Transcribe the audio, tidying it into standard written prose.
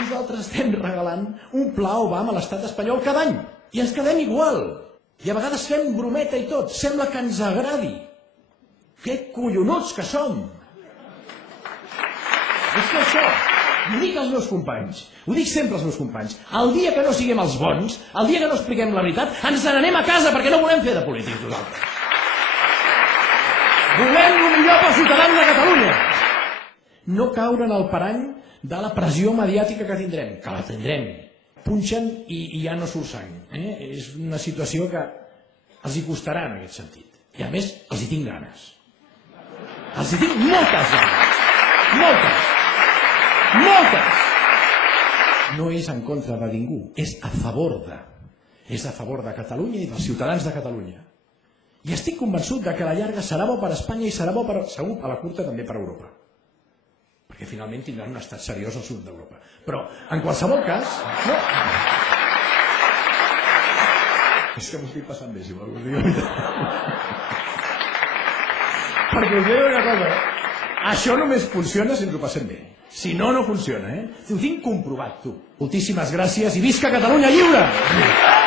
nosaltres estem regalant un pla Obama a l'estat espanyol cada any. I ens quedem igual. I a vegades fem brometa i tot. Sembla que ens agradi. Que collonuts que som. És que això, ho dic als meus companys, ho dic sempre als meus companys, el dia que no siguem els bons, el dia que no expliquem la veritat, ens n'anem a casa perquè no volem fer de polítics nosaltres. Volem el millor pels ciutadans de Catalunya. No caure en el parany de la pressió mediàtica que tindrem, que la tindrem. Punxen i ja no surt sang. És una situació que els hi costarà en aquest sentit. I a més, els hi tinc ganes. Els hi tinc moltes ganes. Moltes. Moltes! No és en contra de ningú, és a favor de. És a favor de Catalunya i dels ciutadans de Catalunya. I estic convençut que a la llarga serà bo per Espanya i serà bo, segur, a la curta també per Europa. Perquè finalment tindran un estat seriós al sud d'Europa. Però, en qualsevol cas... No. És que m'ho estic passant bé, si vol, us dic la veritat. Perquè us dic una cosa, això només funciona si ens ho passem bé. Si no, no funciona, Ho tinc comprovat, tu. Moltíssimes gràcies i visca Catalunya lliure!